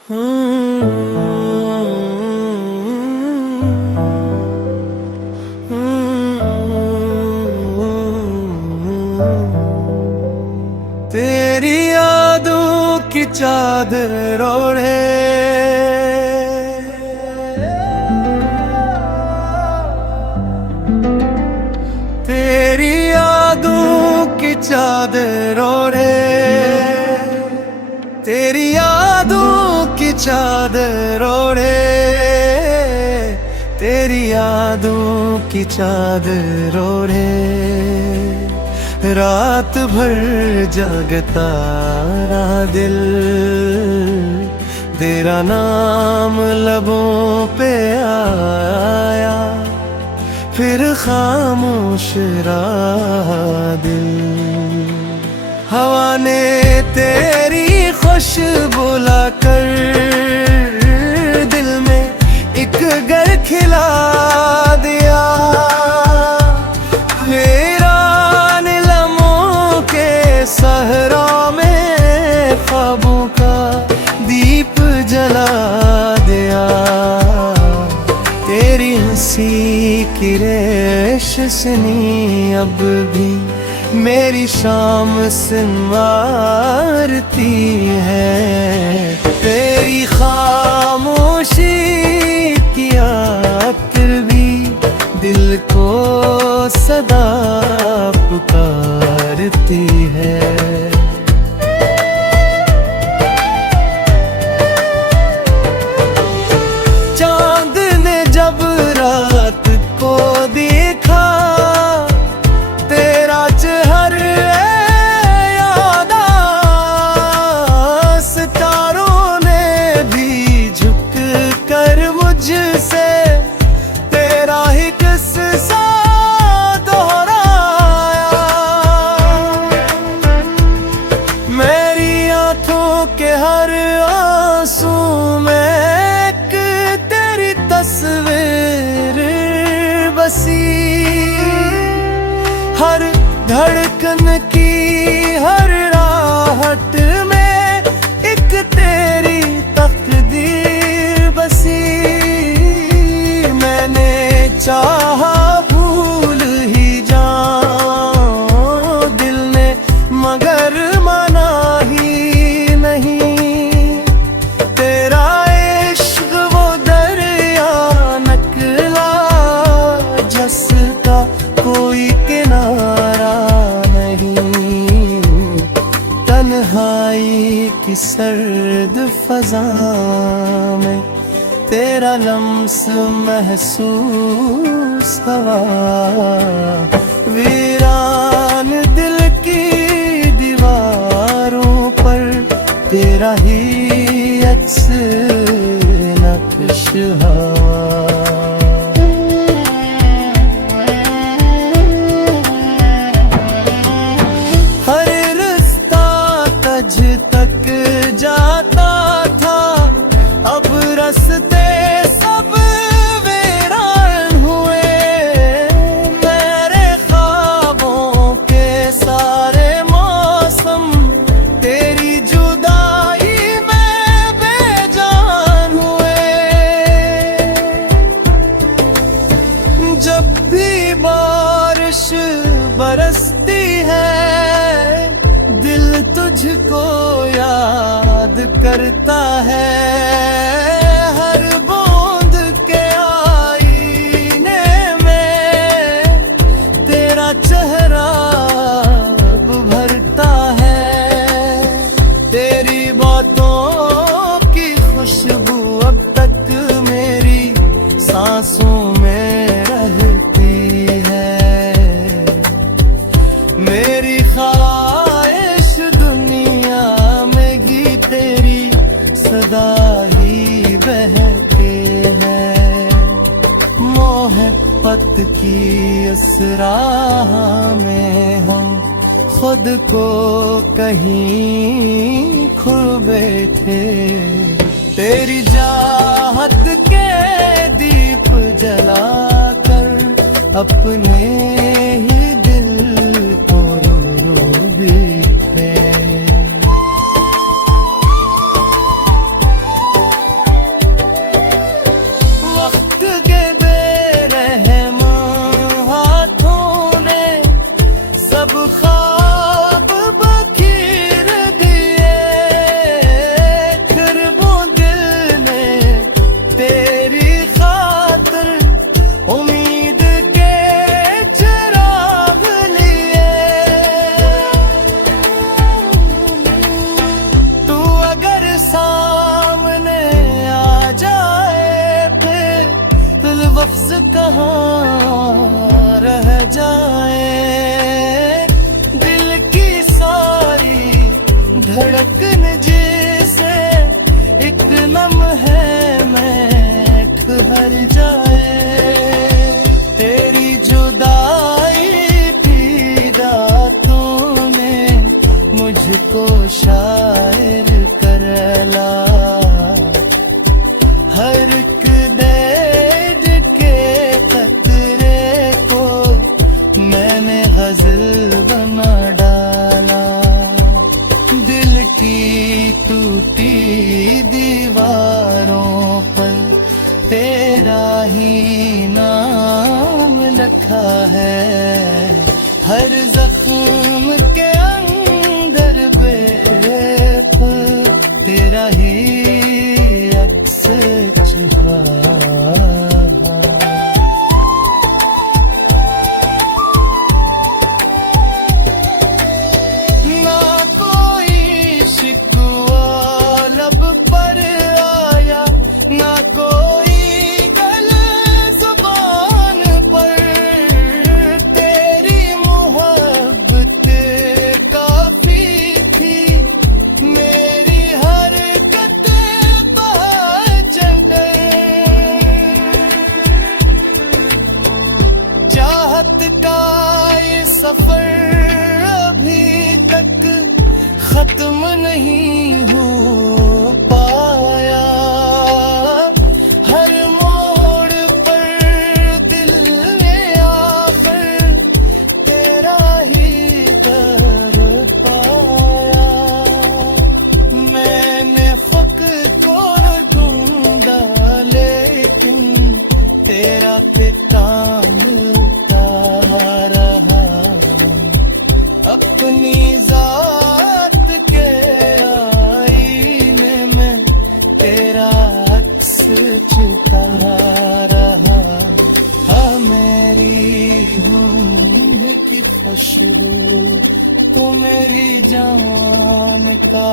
तेरी यादों की चादर ओढ़े तेरी यादों की चादर ओढ़े तेरी यादों की चादर ओढ़े तेरी यादों की चादर ओढ़े रात भर जागता रहा दिल तेरा नाम लबों पे आया फिर खामोश रहा दिल हवा ने तेरी खुशबू लाकर दिल में एक घर खिला दिया वीरान लम्हों के सहरा में ख्वाबों का दीप जला दिया तेरी हंसी की रेशनी अब भी मेरी शाम से मारती है तेरी खामोशी की आखिर भी दिल को सदा पुकारती है चांद ने जब रात को देखा तेरा चेहरा याद आया सितारों ने भी झुक कर मुझसे तेरा ही किस्सा दोहराया मेरी आंखों के हर आंसू में एक तेरी तस्वीर बसी हर धड़कन की हर राहत में एक तेरी तकदीर बसी मैंने चाहा भूल ही जाऊं दिल ने मगर माना ही नहीं तेरा इश्क वो दरिया निकला जिसका कोई किनारा नहीं तन्हाई की सर्द फजा में तेरा लम्स महसूस हवा वीरान दिल की दीवारों पर तेरा ही अक्स नक्श हवा तक जाता था अब रास्ते सब वीरान हुए मेरे ख्वाबों के सारे मौसम तेरी जुदाई में बेजान हुए जब भी बारिश बरसती है दिल तुझको याद करता है हर बूंद के आईने में तेरा चेहरा उभरता है तेरी बातों की खुशबू अब तक मेरी सांसों में रहती है मेरी सदा ही बहते हैं मोहब्बत की इस राह में हम खुद को कहीं खो बैठे तेरी चाहत के दीप जलाकर अपने ही दिल को रूठे कहाँ रह जाए। दिल की सारी धड़कन जैसे एक लम्हे में ठहर जाए। तेरी जुदाई की दातों ने मुझको शायर कर ला। हर एक दर्द के कतरे को मैंने गजल बना डाला। दिल की टूटी दीवारों पर तेरा ही नाम लिखा है। हर जख्म के अंदर बेखुद तेरा ही अक्स छुपा। ना कोई शिकवा लब पर आया, ना कोई गले जुबान पर। तेरी मोहब्बत काफी थी, मेरी हरकत पहचान गए। चाहत का ये सफर अभी तक खत्म नहीं हो पाया। हर मोड़ पर दिल ने आखिर तेरा ही दर पाया। मैंने खुद को ढूंढा लेकिन तेरा पिता मिलता रहा। अपनी जात के आईने में तेरा अक्स चिता रहा। हाँ मेरी रूह की खुशबू तो मेरी जान का